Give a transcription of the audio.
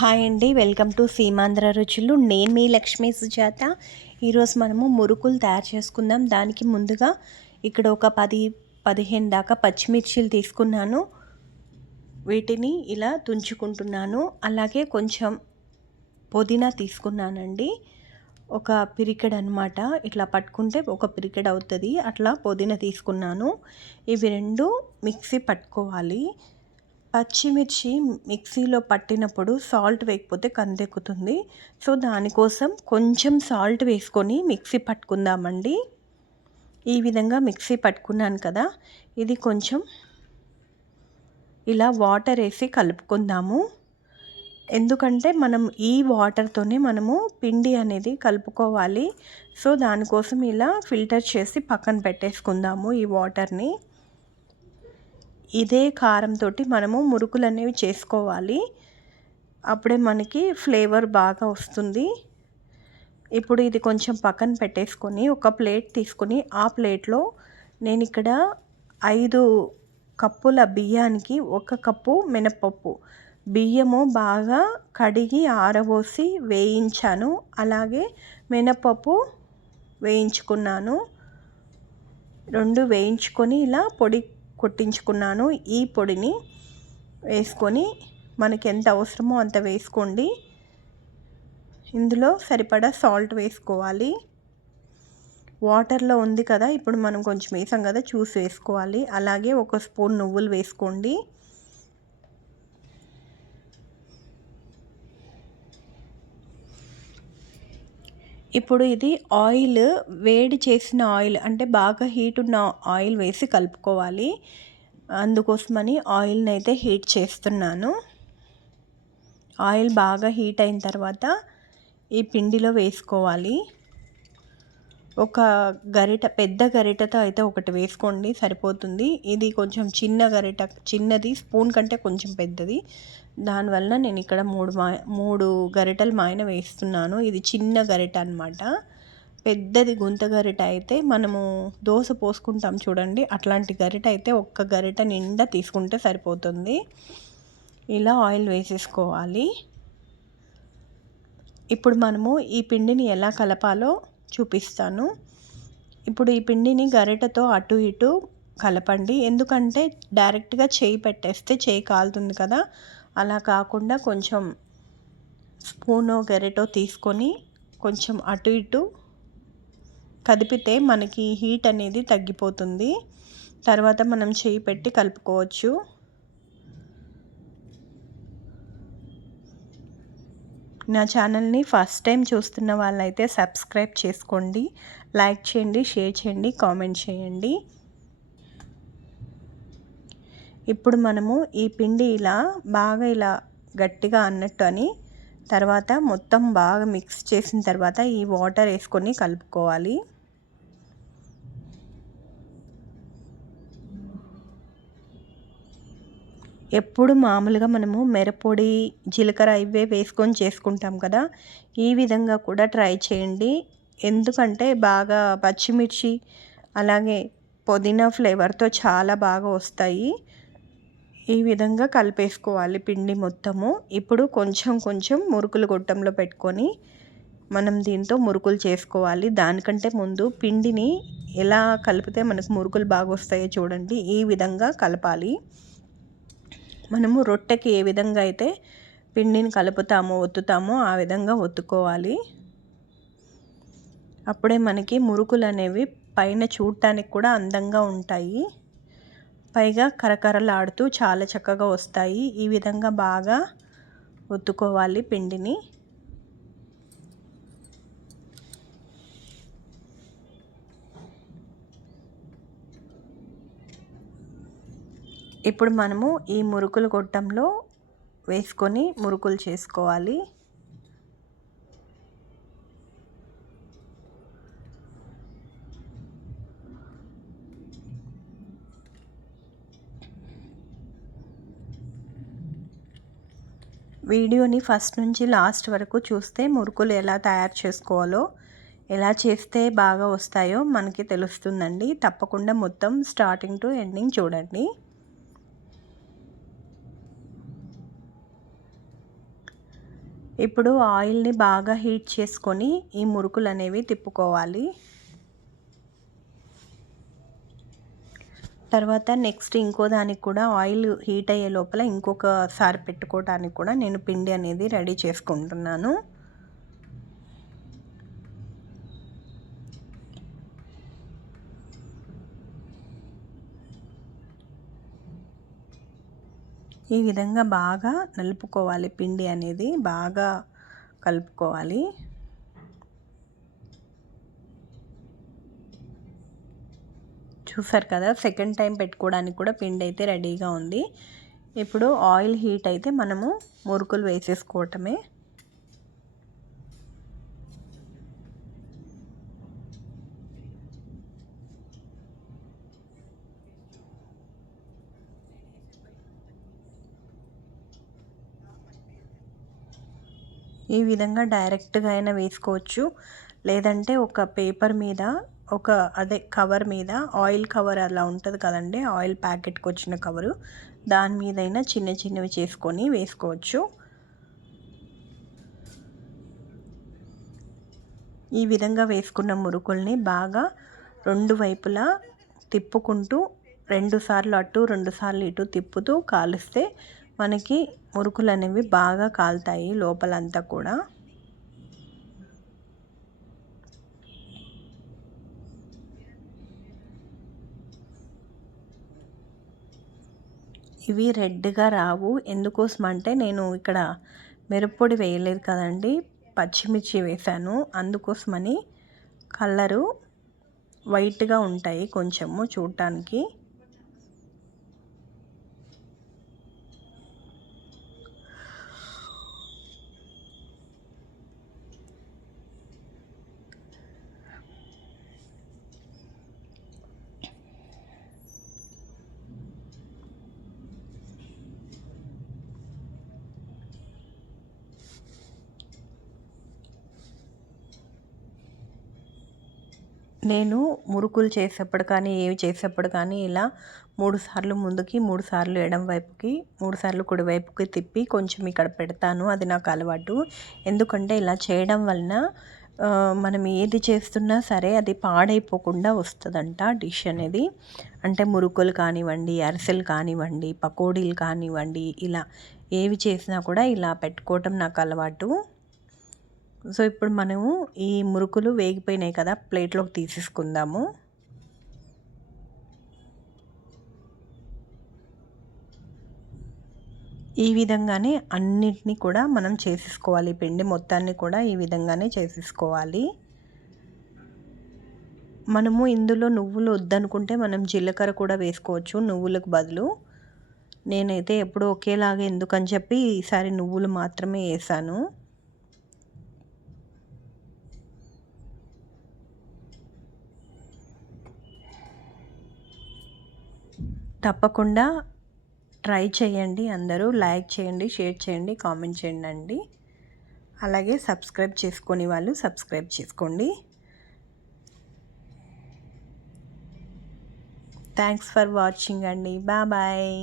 Hi అండి, welcome to Seemandhra రుచులు. నేను మీ లక్ష్మీ సుజాత. ఈరోజు మనము మురుకులు తయారు చేసుకుందాం. దానికి ముందుగా ఇక్కడ ఒక 10-15 దాకా పచ్చిమిర్చీలు తీసుకున్నాను. వీటిని ఇలా తుంచుకుంటున్నాను. అలాగే కొంచెం పుదీనా తీసుకున్నానండి. ఒక పిరికెడ్ అనమాట. ఇట్లా పట్టుకుంటే ఒక పిరికెడ్ అవుతుంది. అట్లా పుదీనా తీసుకున్నాను. ఇవి రెండు మిక్సీ పట్టుకోవాలి. పచ్చిమిర్చి మిక్సీలో పట్టినప్పుడు సాల్ట్ వేయకపోతే కందెక్కుతుంది. సో దానికోసం కొంచెం సాల్ట్ వేసుకొని మిక్సీ పట్టుకుందామండి. ఈ విధంగా మిక్సీ పట్టుకున్నాను కదా, ఇది కొంచెం ఇలా వాటర్ వేసి కలుపుకుందాము. ఎందుకంటే మనం ఈ వాటర్తోనే మనము పిండి అనేది కలుపుకోవాలి. సో దానికోసం ఇలా ఫిల్టర్ చేసి పక్కన పెట్టేసుకుందాము ఈ వాటర్ని. ఇదే కారంతో మనము మురుకులు అనేవి చేసుకోవాలి. అప్పుడే మనకి ఫ్లేవర్ బాగా వస్తుంది. ఇప్పుడు ఇది కొంచెం పక్కన పెట్టేసుకొని ఒక ప్లేట్ తీసుకొని ఆ ప్లేట్లో నేను ఇక్కడ 5 కప్పుల బియ్యానికి 1 కప్పు మినపప్పు, బియ్యము బాగా కడిగి ఆరబోసి వేయించాను. అలాగే మినపప్పు వేయించుకున్నాను. 2 వేయించుకొని ఇలా పొడి కొట్టించుకున్నాను. ఈ పొడిని వేసుకొని మనకి ఎంత అవసరమో అంత వేసుకోండి. ఇందులో సరిపడా సాల్ట్ వేసుకోవాలి. వాటర్లో ఉంది కదా, ఇప్పుడు మనం కొంచెం వేసాం కదా, చూసి వేసుకోవాలి. అలాగే 1 స్పూన్ నువ్వులు వేసుకోండి. ఇప్పుడు ఇది ఆయిల్, వేడి చేసిన ఆయిల్ అంటే బాగా హీట్ ఉన్న ఆయిల్ వేసి కలుపుకోవాలి. అందుకోసమని ఆయిల్ని అయితే హీట్ చేస్తున్నాను. ఆయిల్ బాగా హీట్ అయిన తర్వాత ఈ పిండిలో వేసుకోవాలి. ఒక గరిట, పెద్ద గరిటతో అయితే ఒకటి వేసుకోండి, సరిపోతుంది. ఇది కొంచెం చిన్న గరిట, చిన్నది, స్పూన్ కంటే కొంచెం పెద్దది. దానివల్ల నేను ఇక్కడ 3 గరిటలు మాయన వేస్తున్నాను. ఇది చిన్న గరిట అనమాట. పెద్దది గుంత గరిట అయితే మనము దోశ పోసుకుంటాం చూడండి, అట్లాంటి గరిట అయితే 1 గరిట నిండా తీసుకుంటే సరిపోతుంది. ఇలా ఆయిల్ వేసేసుకోవాలి. ఇప్పుడు మనము ఈ పిండిని ఎలా కలపాలో చూపిస్తాను. ఇప్పుడు ఈ పిండిని గరిటతో అటు ఇటు కలపండి. ఎందుకంటే డైరెక్ట్గా చేయి పెట్టేస్తే చేయి కాలుతుంది కదా, అలా కాకుండా కొంచెం స్పూనో గరిటో తీసుకొని కొంచెం అటు ఇటు కదిపితే మనకి హీట్ అనేది తగ్గిపోతుంది. తర్వాత మనం చేయి పెట్టి కలుపుకోవచ్చు. నా ఛానల్ని ఫస్ట్ టైం చూస్తున్న వాళ్ళైతే సబ్స్క్రైబ్ చేసుకోండి, లైక్ చేయండి, షేర్ చేయండి, కామెంట్ చేయండి. ఇప్పుడు మనము ఈ పిండి ఇలా బాగా ఇలా గట్టిగా అన్నట్టు అని తర్వాత మొత్తం బాగా మిక్స్ చేసిన తర్వాత ఈ వాటర్ వేసుకొని కలుపుకోవాలి. ఎప్పుడు మామూలుగా మనము మిరప్పొడి, జీలకర్ర ఇవే వేసుకొని చేసుకుంటాం కదా, ఈ విధంగా కూడా ట్రై చేయండి. ఎందుకంటే బాగా పచ్చిమిర్చి అలాగే పుదీనా ఫ్లేవర్తో చాలా బాగా వస్తాయి. ఈ విధంగా కలిపేసుకోవాలి పిండి మొత్తము. ఇప్పుడు కొంచెం కొంచెం మురుకులు గొట్టంలో పెట్టుకొని మనం దీంతో మురుకులు చేసుకోవాలి. దానికంటే ముందు పిండిని ఎలా కలిపితే మనకు మురుకులు బాగా వస్తాయో చూడండి. ఈ విధంగా కలపాలి. మనము రొట్టెకి ఏ విధంగా అయితే పిండిని కలుపుతామో, ఒత్తుతామో ఆ విధంగా ఒత్తుకోవాలి. అప్పుడే మనకి మురుకులు అనేవి పైన చూడటానికి కూడా అందంగా ఉంటాయి. పైగా కరకరలాడుతూ చాలా చక్కగా వస్తాయి. ఈ విధంగా బాగా ఒత్తుకోవాలి పిండిని. ఇప్పుడు మనము ఈ మురుకులు గొట్టంలో వేసుకొని మురుకులు చేసుకోవాలి. వీడియోని ఫస్ట్ నుంచి లాస్ట్ వరకు చూస్తే మురుకులు ఎలా తయారు చేసుకోవాలో, ఎలా చేస్తే బాగా వస్తాయో మనకి తెలుస్తుందండి. తప్పకుండా మొత్తం స్టార్టింగ్ టు ఎండింగ్ చూడండి. ఇప్పుడు ఆయిల్ని బాగా హీట్ చేసుకొని ఈ మురుకులు అనేవి తిప్పుకోవాలి. తర్వాత నెక్స్ట్ ఇంకో దానికి కూడా ఆయిల్ హీట్ అయ్యే లోపల ఇంకొకసారి పెట్టుకోవడానికి కూడా నేను పిండి అనేది రెడీ చేసుకుంటున్నాను. ఈ విధంగా బాగా నలుపుకోవాలి, పిండి అనేది బాగా కలుపుకోవాలి. చూసారు కదా, సెకండ్ టైం పెట్టుకోవడానికి కూడా పిండి అయితే రెడీగా ఉంది. ఇప్పుడు ఆయిల్ హీట్ అయితే మనము మురుకులు వేసేసుకోవటమే. ఈ విధంగా డైరెక్ట్గా అయినా వేసుకోవచ్చు, లేదంటే ఒక పేపర్ మీద అదే కవర్ మీద, ఆయిల్ కవర్ అలా ఉంటుంది కదండి, ఆయిల్ ప్యాకెట్కి వచ్చిన కవరు, దాని మీదైనా చిన్న చిన్నవి చేసుకొని వేసుకోవచ్చు. ఈ విధంగా వేసుకున్న మురుకుల్ని బాగా రెండు వైపులా తిప్పుకుంటూ 2 సార్లు అటు 2 సార్లు ఇటు తిప్పుతూ కాలిస్తే మనకి మురుకులు అనేవి బాగా కాలుతాయి లోపలంతా కూడా. ఇవి రెడ్గా రావు, ఎందుకోసం అంటే నేను ఇక్కడ మిరప్పొడి వేయలేదు కదండి, పచ్చిమిర్చి వేసాను, అందుకోసమని కలరు వైట్గా ఉంటాయి కొంచెము చూడటానికి. నేను మురుకులు చేసేప్పుడు కానీ ఏవి చేసేప్పుడు కానీ ఇలా 3 సార్లు ముందుకి, 3 సార్లు ఎడమ వైపుకి, 3 సార్లు కుడివైపుకి తిప్పి కొంచెం ఇక్కడ పెడతాను. అది నాకు అలవాటు. ఎందుకంటే ఇలా చేయడం వలన మనం ఏది చేస్తున్నా సరే అది పాడైపోకుండా వస్తుందంట డిష్ అనేది. అంటే మురుకులు కానివ్వండి, అరిసెలు కానివ్వండి, పకోడీలు కానివ్వండి, ఇలా ఏవి చేసినా కూడా ఇలా పెట్టుకోవటం నాకు అలవాటు. సో ఇప్పుడు మనము ఈ మురుకులు వేగిపోయినాయి కదా, ప్లేట్లోకి తీసేసుకుందాము. ఈ విధంగానే అన్నిటినీ కూడా మనం చేసేసుకోవాలి, పిండి మొత్తాన్ని కూడా ఈ విధంగానే చేసేసుకోవాలి. మనము ఇందులో నువ్వులు వద్దనుకుంటే మనం జీలకర్ర కూడా వేసుకోవచ్చు నువ్వులకు బదులు. నేనైతే ఎప్పుడు ఒకేలాగా ఎందుకని చెప్పి ఈసారి నువ్వులు మాత్రమే వేసాను. తప్పకుండా ట్రై చేయండి అందరూ. లైక్ చేయండి, షేర్ చేయండి, కామెంట్ చేయండి. అలాగే సబ్స్క్రైబ్ చేసుకొని వాళ్ళు సబ్స్క్రైబ్ చేసుకోండి. థ్యాంక్స్ ఫర్ వాచింగ్ అండి. బాయ్.